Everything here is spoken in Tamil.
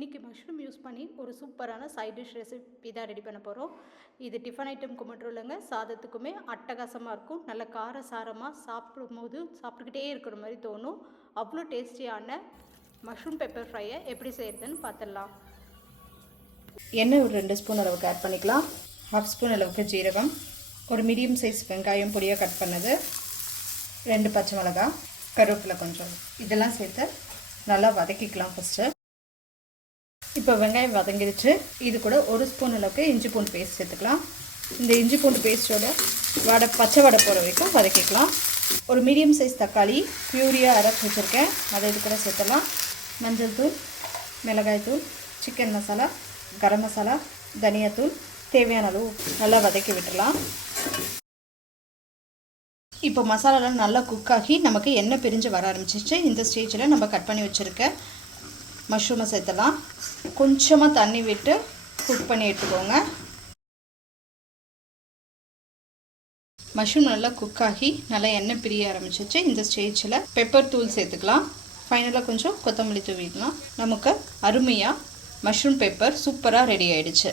இன்றைக்கி மஷ்ரூம் யூஸ் பண்ணி ஒரு சூப்பரான சைட் டிஷ் ரெசிபி தான் ரெடி பண்ண போகிறோம். இது டிஃபன் ஐட்டம்க்கு மட்டும் இல்லைங்க, சாதத்துக்குமே அட்டகாசமாக இருக்கும். நல்ல காரசாரமாக சாப்பிடும்போது சாப்பிட்டுக்கிட்டே இருக்கிற மாதிரி தோணும். அவ்வளோ டேஸ்டியான மஷ்ரூம் பெப்பர் ஃப்ரையை எப்படி செய்கிறதுன்னு பார்த்துடலாம். எண்ணெய் ஒரு 2 ஸ்பூன் அளவுக்கு ஆட் பண்ணிக்கலாம். 1/2 ஸ்பூன் அளவுக்கு ஜீரகம், ஒரு மீடியம் சைஸ் வெங்காயம் பொடியாக கட் பண்ணது, 2 பச்சை மிளகாய், கருவேப்பிலை கொஞ்சம், இதெல்லாம் சேர்த்து நல்லா வதக்கிக்கலாம் ஃபஸ்ட்டு. இப்போ வெங்காயம் வதங்கிடுச்சு. இது கூட 1 ஸ்பூன் அளவுக்கு இஞ்சி பூண்டு பேஸ்ட் சேர்த்துக்கலாம். இந்த இஞ்சி பூண்டு பேஸ்ட்டோட பச்சை வடை போகிற வரைக்கும் வதக்கிக்கலாம். ஒரு மீடியம் சைஸ் தக்காளி பியூரியாக அரைச்சி வச்சுருக்கேன், அதை இது கூட சேர்த்துலாம். மஞ்சள் தூள், மிளகாய் தூள், சிக்கன் மசாலா, கரம் மசாலா, தனியாத்தூள், தேவையான அளவு நல்லா வதக்கி விட்டுடலாம். இப்போ மசாலாலாம் நல்லா குக்காகி நமக்கு எண்ணெய் பிரிஞ்சு வர ஆரம்பிச்சிச்சு. இந்த ஸ்டேஜில் நம்ம கட் பண்ணி வச்சுருக்க மஷ்ரூமை சேர்த்துலாம். கொஞ்சமாக தண்ணி விட்டு குக் பண்ணி எடுத்துக்கோங்க. மஷ்ரூம் நல்லா குக்காகி நல்லா எண்ணெய் பிரிய ஆரம்பிச்சிச்சு. இந்த ஸ்டேஜில் பெப்பர் தூள் சேர்த்துக்கலாம். ஃபைனலாக கொஞ்சம் கொத்தமல்லி தூவிடலாம். நமக்கு அருமையாக மஷ்ரூம் பெப்பர் சூப்பராக ரெடி ஆகிடுச்சு.